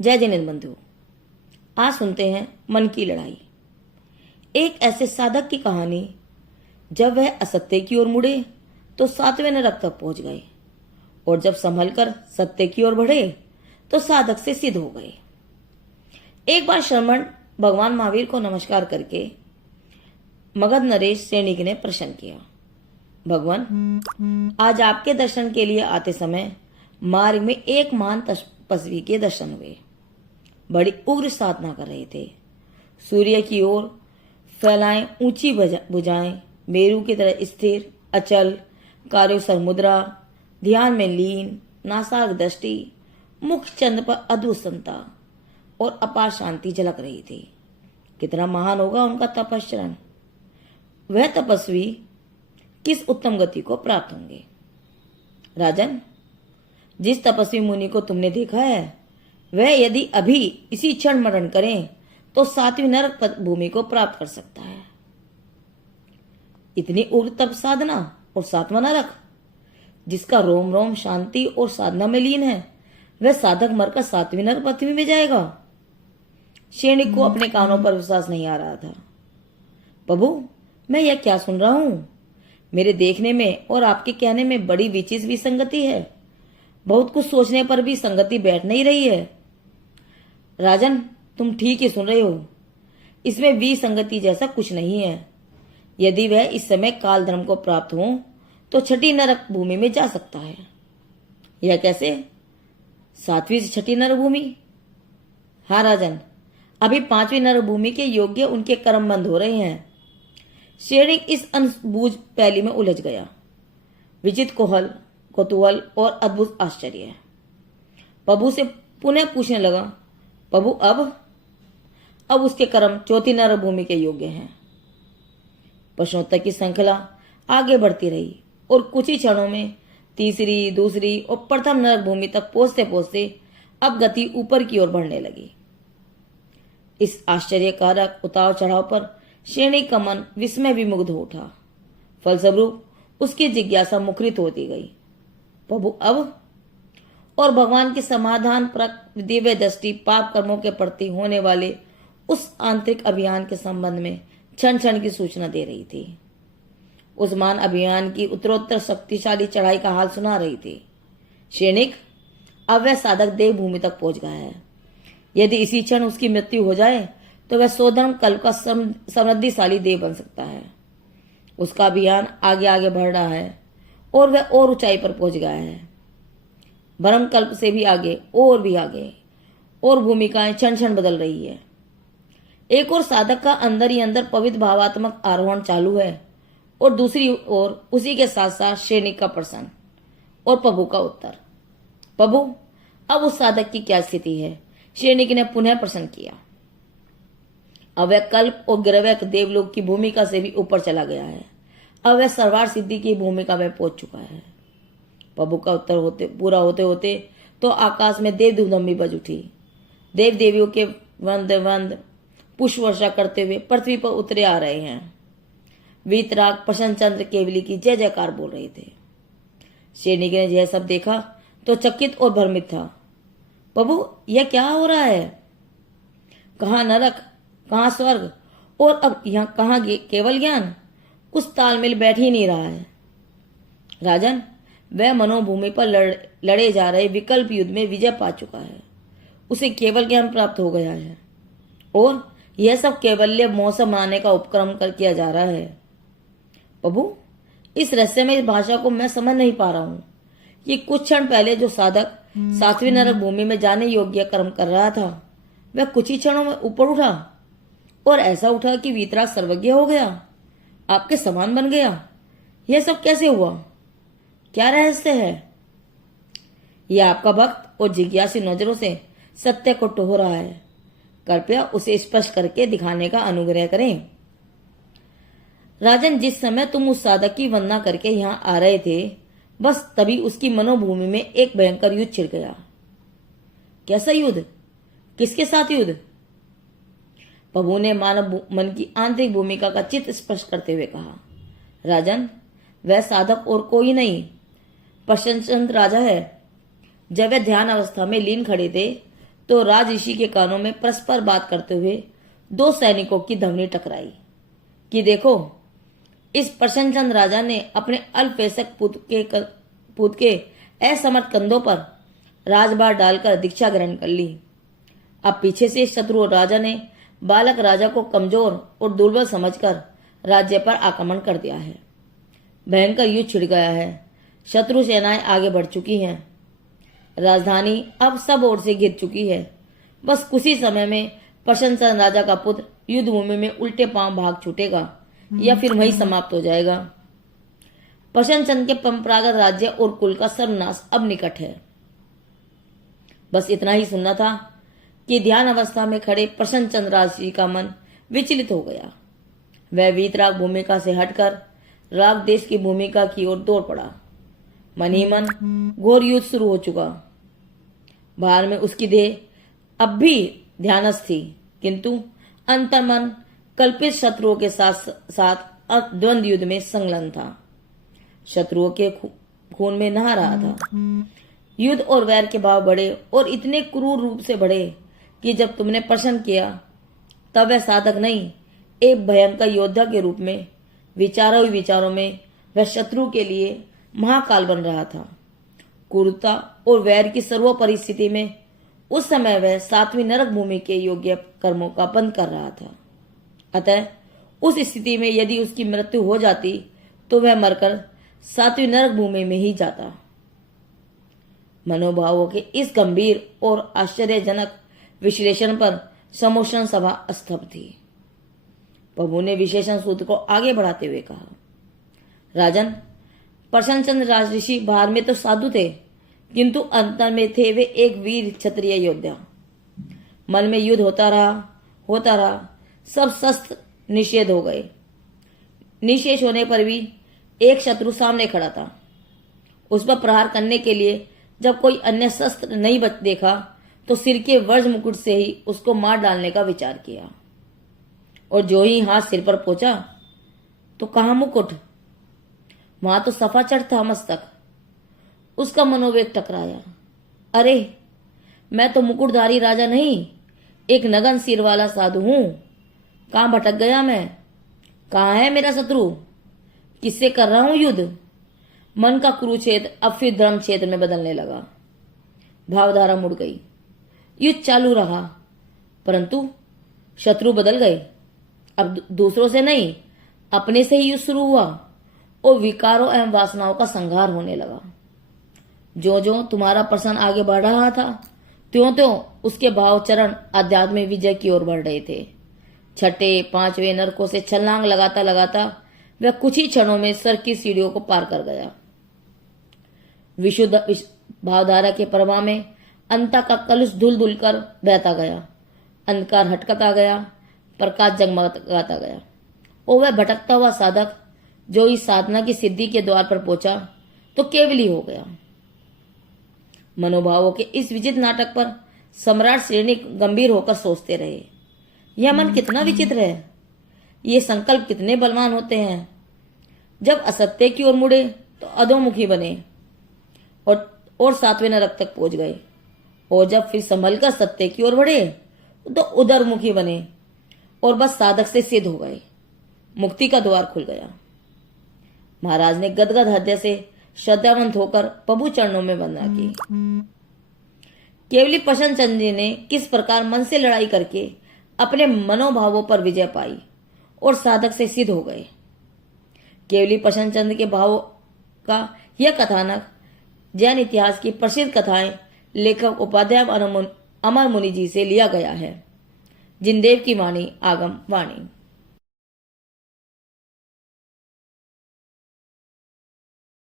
जय जिनेन्द्र बंधु, आज सुनते हैं मन की लड़ाई। एक ऐसे साधक की कहानी, जब वह असत्य की ओर मुड़े तो 7वें नरक तक पहुंच गए, और जब संभलकर सत्य की ओर बढ़े तो साधक से सिद्ध हो गए। एक बार श्रमण भगवान महावीर को नमस्कार करके मगध नरेश सैनिक ने प्रश्न किया, भगवान, आज आपके दर्शन के लिए आते समय मार्ग में एक महान तपस्वी के दर्शन हुए। बड़ी उग्र साधना कर रहे थे। सूर्य की ओर फैलाएं ऊंची भुजाएं, मेरु की तरह स्थिर अचल, कार्योसर मुद्रा, ध्यान में लीन, नासाग दृष्टि, मुख चंद्र पर अद्भुत समता और अपार शांति झलक रही थी। कितना महान होगा उनका तपश्चरण। वह तपस्वी किस उत्तम गति को प्राप्त होंगे। राजन, जिस तपस्वी मुनि को तुमने देखा है, वह यदि अभी इसी क्षण मरण करें तो 7वीं नरक भूमि को प्राप्त कर सकता है। इतनी उग्र तप साधना और 7वां नरक, जिसका रोम रोम शांति और साधना में लीन है, वह साधक मरकर 7वीं नरक पृथ्वी में जाएगा। सैनिक को अपने कानों पर विश्वास नहीं आ रहा था। प्रभु, मैं यह क्या सुन रहा हूं? मेरे देखने में और आपके कहने में बड़ी विचित्र विसंगति है। बहुत कुछ सोचने पर भी संगति बैठ नहीं रही है। राजन, तुम ठीक ही सुन रहे हो। इसमें विसंगति जैसा कुछ नहीं है। यदि वह इस समय काल धर्म को प्राप्त हो तो 6ठी नरक भूमि में जा सकता है। यह कैसे? 7वीं से 6ठी नरक भूमि? हाँ राजन, अभी 5वीं नरक भूमि के योग्य उनके कर्म बंद हो रहे हैं। सैनिक इस अनबूझ पहली में उलझ गया। विचित्र कौतूहल और अद्भुत आश्चर्य। प्रभु से पुनः पूछने लगा, प्रभु, अब उसके कर्म 4थी नरक भूमि के योग्य हैं। प्रश्नोत्तर की श्रृंखला आगे बढ़ती रही और कुछ ही क्षणों में 3री, 2री और प्रथम नरक भूमि तक पहुंचते पहुंचते अब गति ऊपर की ओर बढ़ने लगी। इस आश्चर्यकारक उतार चढ़ाव पर सैनिक का मन विस्मय विमुग्ध हो उठा। फलस्वरूप उसकी जिज्ञासा मुखरित होती गई, प्रभु अब? और भगवान के समाधान परक दिव्य दृष्टि पाप कर्मों के प्रति होने वाले उस आंतरिक अभियान के संबंध में क्षण क्षण की सूचना दे रही थी। उस महान अभियान की उत्तरोत्तर शक्तिशाली चढ़ाई का हाल सुना रही थी। सैनिक, अब वह साधक देव भूमि तक पहुंच गया है। यदि इसी क्षण उसकी मृत्यु हो जाए तो वह सोधर्म कल्प का समृद्धिशाली देव बन सकता है। उसका अभियान आगे आगे बढ़ रहा है और वह और ऊंचाई पर पहुंच गया है। ब्रह्म कल्प से भी आगे और भी आगे, और भूमिकाएं क्षण क्षण बदल रही है। एक और साधक का अंदर ही अंदर पवित्र भावात्मक आरोहण चालू है, और दूसरी ओर उसी के साथ साथ सैनिक का प्रश्न और प्रभु का उत्तर। प्रभु, अब उस साधक की क्या स्थिति है? सैनिक ने पुनः प्रश्न किया। अब वह कल्प और ग्रह देवलोक की भूमिका से भी ऊपर चला गया है। अब वह सर्वार सिद्धि की भूमिका में पहुंच चुका है। प्रभु का उत्तर पूरा होते होते तो आकाश में देव धूमधमी बज उठी। देव देवियों के वंद पुष्प वर्षा करते हुए पृथ्वी पर उतरे आ रहे हैं। वीतराग प्रसन्न चंद्र केवली की जय जयकार बोल रहे थे। सैनिक ने यह सब देखा तो चकित और भ्रमित था। प्रभु, यह क्या हो रहा है? कहाँ नरक, कहाँ स्वर्ग, और अब यहाँ कहाँ केवल ज्ञान? कुछ तालमेल बैठ ही नहीं रहा है। राजन, वह मनोभूमि पर लड़े जा रहे विकल्प युद्ध में विजय पा चुका है। उसे केवल ज्ञान प्राप्त हो गया है, और यह सब केवल्य मौसम मनाने का उपक्रम कर किया जा रहा है। प्रभु, इस रहस्यमय भाषा को मैं समझ नहीं पा रहा हूँ कि कुछ क्षण पहले जो साधक 7वीं नरक भूमि में जाने योग्य कर्म कर रहा था, वह कुछ ही क्षणों में ऊपर उठा, और ऐसा उठा कि वीतराग सर्वज्ञ हो गया, आपके समान बन गया। यह सब कैसे हुआ? क्या रहस्य है? यह आपका भक्त और जिज्ञासु नजरों से सत्य को टोह रहा है। कृपया उसे स्पष्ट करके दिखाने का अनुग्रह करें। राजन, जिस समय तुम उस साधक की वंदना करके यहाँ आ रहे थे, बस तभी उसकी मनोभूमि में एक भयंकर युद्ध छिड़ गया। कैसा युद्ध? किसके साथ युद्ध? प्रभु ने मानव मन की आंतरिक भूमिका का चित्त स्पष्ट करते हुए कहा, राजन, वह साधक और कोई नहीं, प्रसन्नचंद्र राजा है। जब वे ध्यान अवस्था में लीन खड़े थे तो राज ऋषि के कानों में परस्पर बात करते हुए दो सैनिकों की ध्वनि टकराई कि देखो, इस प्रसन्नचंद राजा ने अपने अल्पवयस्क पुत्र के असमर्थ कंधों पर राजभार डालकर दीक्षा ग्रहण कर ली। अब पीछे से शत्रु राजा ने बालक राजा को कमजोर और दुर्बल समझकर राज्य पर आक्रमण कर दिया है। भयंकर युद्ध छिड़ गया है। शत्रु सेनाएं आगे बढ़ चुकी हैं। राजधानी अब सब ओर से घिर चुकी है। बस कुछ ही समय में प्रसन्नचंद राजा का पुत्र युद्ध भूमि में उल्टे पांव भाग छूटेगा या फिर वही समाप्त हो जाएगा। प्रसन्नचंद के परंपरागत राज्य और कुल का सर्वनाश अब निकट है। बस इतना ही सुनना था कि ध्यान अवस्था में खड़े प्रसन्नचंद राजसी का मन विचलित हो गया। वह वीतराग भूमिका से हटकर राग देश की भूमिका की ओर दौड़ पड़ा। मन ही मन घोर युद्ध शुरू हो चुका। बाहर में उसकी देह अब भी ध्यानस्थ थी, किंतु अंतर्मन कल्पित शत्रुओं के साथ द्वंद्व युद्ध में संलग्न था। शत्रुओं के खून में नहा रहा था। युद्ध और वैर के भाव बढ़े और इतने क्रूर रूप से बढ़े कि जब तुमने प्रश्न किया तब वह साधक नहीं, एक भयंकर योद्धा के रूप में विचारों में वह शत्रु के लिए महाकाल बन रहा था। क्रूरता और वैर की सर्वोपरि स्थिति में उस समय वह सातवीं नरक भूमि के योग्य कर्मों का बंद कर रहा था। अतः उस स्थिति में यदि उसकी मृत्यु हो जाती तो वह मरकर सातवीं नरक भूमि में ही जाता। मनोभावों के इस गंभीर और आश्चर्यजनक विश्लेषण पर समोषण सभा स्तब्ध थी। प्रभु ने विशेषण सूत्र को आगे बढ़ाते हुए कहा, राजन, प्रसन्नचंद राजऋषि बाहर में तो साधु थे, किंतु अंतर में थे वे एक वीर क्षत्रिय योद्धा। मन में युद्ध होता रहा, सब शस्त्र निषेध हो गए। निशेष होने पर भी एक शत्रु सामने खड़ा था। उस पर प्रहार करने के लिए जब कोई अन्य शस्त्र नहीं देखा तो सिर के वज्र मुकुट से ही उसको मार डालने का विचार किया, और जो ही हाथ सिर पर पहुंचा तो कहां मुकुट, वहां तो सफा चढ़ था मस्तक। उसका मनोवेग टकराया। अरे, मैं तो मुकुटधारी राजा नहीं, एक नगन सिर वाला साधु हूं। कहां भटक गया मैं? कहां है मेरा शत्रु? किससे कर रहा हूं युद्ध? मन का कुरुक्षेत्र अब फिर धर्म क्षेत्र में बदलने लगा। भावधारा मुड़ गई। युद्ध चालू रहा, परंतु शत्रु बदल गए। अब दूसरों से नहीं, अपने से ही युद्ध शुरू हुआ और विकारों एवं वासनाओं का संहार होने लगा। जो जो तुम्हारा प्रश्न आगे बढ़ रहा था, त्यों त्यों उसके भाव चरण आध्यात्मिक विजय की ओर बढ़ रहे थे। छठे पांचवें नरकों से छलांग लगाता लगाता वह कुछ ही क्षणों में सर की सीढ़ियों को पार कर गया। विशुद्ध भावधारा के प्रवाह में अंता का कलुष धुल धुल कर बहता गया। अंधकार हटकता गया, प्रकाश जगमगाता गया, और वह भटकता हुआ साधक जो इस साधना की सिद्धि के द्वार पर पहुंचा तो केवल ही हो गया। मनोभावों के इस विचित्र नाटक पर सम्राट श्रेणी गंभीर होकर सोचते रहे। यह मन कितना विचित्र है, ये संकल्प कितने बलवान होते हैं। जब असत्य की ओर मुड़े तो अधोमुखी बने और सातवें नरक तक पहुंच गए, और जब फिर संभल कर सत्य की ओर बढ़े तो उदरमुखी बने और बस साधक से सिद्ध हो गए। मुक्ति का द्वार खुल गया। महाराज ने गदगद हृदय से श्रद्धावंत होकर प्रभु चरणों में वंदना की। केवली प्रसन्नचंद जी ने किस प्रकार मन से लड़ाई करके अपने मनोभावों पर विजय पाई और साधक से सिद्ध हो गए। केवली प्रसन्नचंद के भावों का यह कथानक जैन इतिहास की प्रसिद्ध कथाएं लेखक उपाध्याय अमर मुनि जी से लिया गया है। जिनदेव की वाणी आगम वाणी।